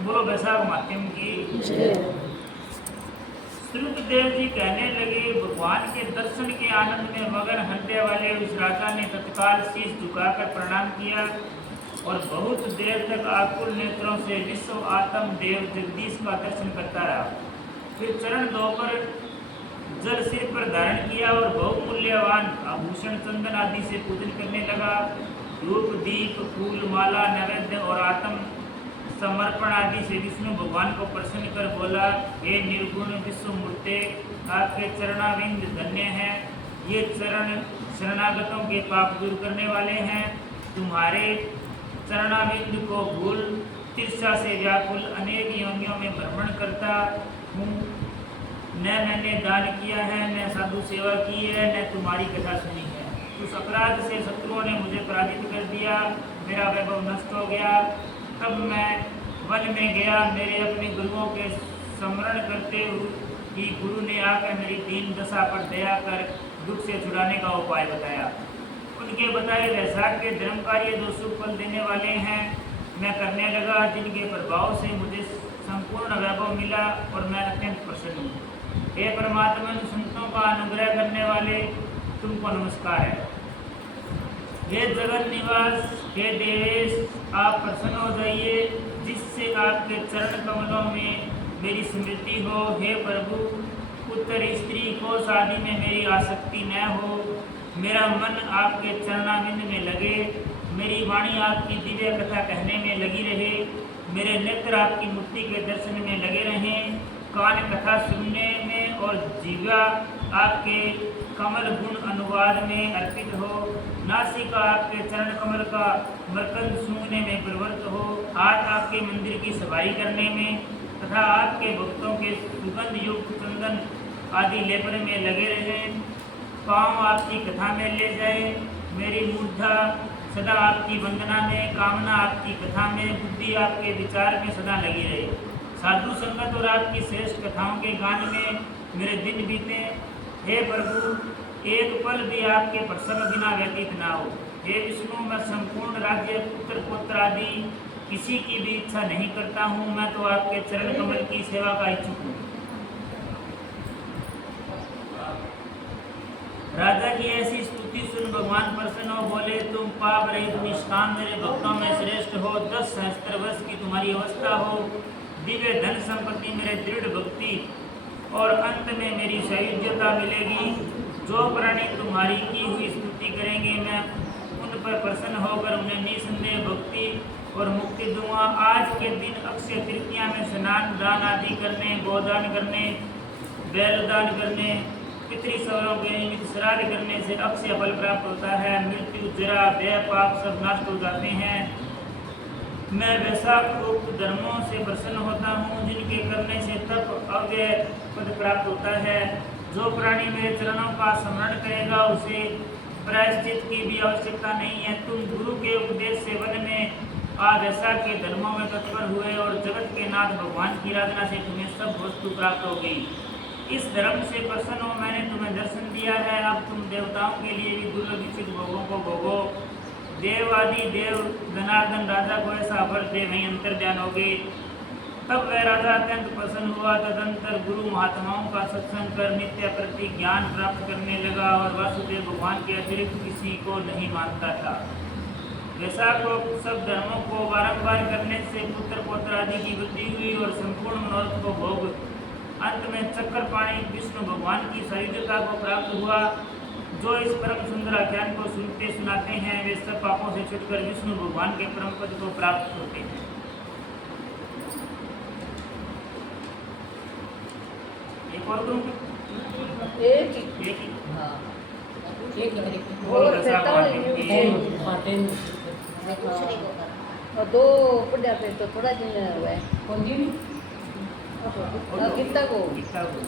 बोलो वैशाख माध्यम की। श्रुतदेव जी कहने लगे, भगवान के दर्शन के आनंद में मगन हृदय वाले उस राजा ने तत्काल शीश झुकाकर प्रणाम किया और बहुत देर तक आकुल नेत्रों से विश्व आत्म देव जगदीश का दर्शन करता रहा। फिर चरण धोकर जल सिर पर धारण किया और बहुमूल्यवान आभूषण चंदन आदि से पूजन करने लगा। धूप दीप फूल माला नैवेद्य और आत्म समर्पण आदि से विष्णु भगवान को प्रसन्न कर बोला, हे निर्गुण विश्व मूर्ते, आपके चरणाविंद धन्य हैं। ये चरण शरणागतों के पाप दूर करने वाले हैं। तुम्हारे चरणाविंद को भूल तिरसा से व्याकुल अनेक योनियों में भ्रमण करता हूँ। न मैंने दान किया है, न साधु सेवा की है, न तुम्हारी कथा सुनी है। उस अपराध से शत्रुओं ने मुझे पराजित कर दिया, मेरा वैभव नष्ट हो गया। तब मैं वन में गया, मेरे अपने गुरुओं के स्मरण करते हुए ही गुरु ने आकर मेरी दीन दशा पर दया कर दुख से छुड़ाने का उपाय बताया। उनके बताए वैशाख के धर्म कार्य जो सुख फल देने वाले हैं मैं करने लगा, जिनके प्रभाव से मुझे संपूर्ण वैभव मिला और मैं अत्यंत प्रसन्न हूँ। हे परमात्मा, संतों का अनुग्रह करने वाले तुमको नमस्कार है। हे जगत निवास, हे देवेश, आप प्रसन्न हो जाइए, जिससे आपके चरण कमलों में मेरी स्मृति हो। हे प्रभु, पुत्र स्त्री को शादी में मेरी आसक्ति न हो, मेरा मन आपके चरणाविंद में लगे, मेरी वाणी आपकी दिव्य कथा कहने में लगी रहे, मेरे नेत्र आपकी मूर्ति के दर्शन में लगे रहें, कान कथा सुनने में और जीवा आपके कमल गुण अनुवाद में अर्पित हो, नासिका आपके चरण कमल का मरकंद सूंघने में प्रवृत्त हो, हाथ आपके मंदिर की सफाई करने में तथा आपके भक्तों के सुगंध युक्त चंदन आदि लेपन में लगे रहें, पाँव आपकी कथा में ले जाए, मेरी मूर्धा सदा आपकी वंदना में, कामना आपकी कथा में, बुद्धि आपके विचार में सदा लगी रहे। साधु संगत और आपकी श्रेष्ठ कथाओं के गान में मेरे दिन बीते। हे प्रभु, एक पल भी आपके प्रसंग बिना व्यतीत ना हो। हे विष्णु, मैं संपूर्ण राज्य पुत्र पुत्र आदि किसी की भी इच्छा नहीं करता हूँ, मैं तो आपके चरण कमल की सेवा का इच्छुक हूँ। राजा की ऐसी स्तुति सुन भगवान प्रसन्न हो, बोले, तुम पाप रहित निष्काम मेरे भक्तों में श्रेष्ठ हो। 10 सहस्त्र वर्ष की तुम्हारी अवस्था हो, दिव्य धन संपत्ति, मेरे दृढ़ भक्ति और अंत में मेरी सयुज्यता मिलेगी। जो प्राणी तुम्हारी की हुई स्तुति करेंगे, मैं उन पर प्रसन्न होकर उन्हें निसंदेह भक्ति और मुक्ति दूंगा। आज के दिन अक्षय तृतीया में स्नान दान आदि करने, गोदान करने, बैलदान करने, पितृसौरों के निमित्त श्राद्ध करने से अक्षय फल प्राप्त होता है। मृत्यु जरा व्यय पाप सब नष्ट हो जाते हैं। मैं वैशाख उक्त धर्मों से प्रसन्न होता हूँ, जिनके करने से तप अव्यय पद प्राप्त होता है। जो प्राणी मेरे चरणों का स्मरण करेगा, उसे प्रायश्चित की भी आवश्यकता नहीं है। तुम गुरु के उपदेश से वन में आ वैशाख के धर्मों में तत्पर हुए और जगत के नाथ भगवान की आराधना से तुम्हें सब वस्तु प्राप्त हो गई। इस धर्म से प्रसन्न हो, मैंने तुम्हें दर्शन दिया है। अब तुम देवताओं के लिए भी दुर्लभ विचित भोगों को भोगो। देव आदि देव धनार्दन राजा को ऐसा वर दे वहीं अंतर्ध्यान हो गए। तब वह राजा अत्यंत प्रसन्न हुआ। तदंतर गुरु महात्माओं का सत्संग कर नित्य प्रति ज्ञान प्राप्त करने लगा और वासुदेव भगवान के अतिरिक्त किसी को नहीं मानता था। वैशाख को सब धर्मों को बारंबार करने से पुत्र पौत्र आदि की वृद्धि हुई और संपूर्ण मनोरथ को भोग अंत में चक्रपाणी विष्णु भगवान की सयुज्यता को प्राप्त हुआ। जो इस परम सुंदर आख्यान को सुनते सुनाते हैं, वे सब पापों से छुटकर विष्णु भगवान के परम पद को प्राप्त होते हैं। एक और करूं? एक ही। हाँ, और 2 पढ़ जाते तो थोड़ा दिन हुआ है। कौन जी? गीता को गीता को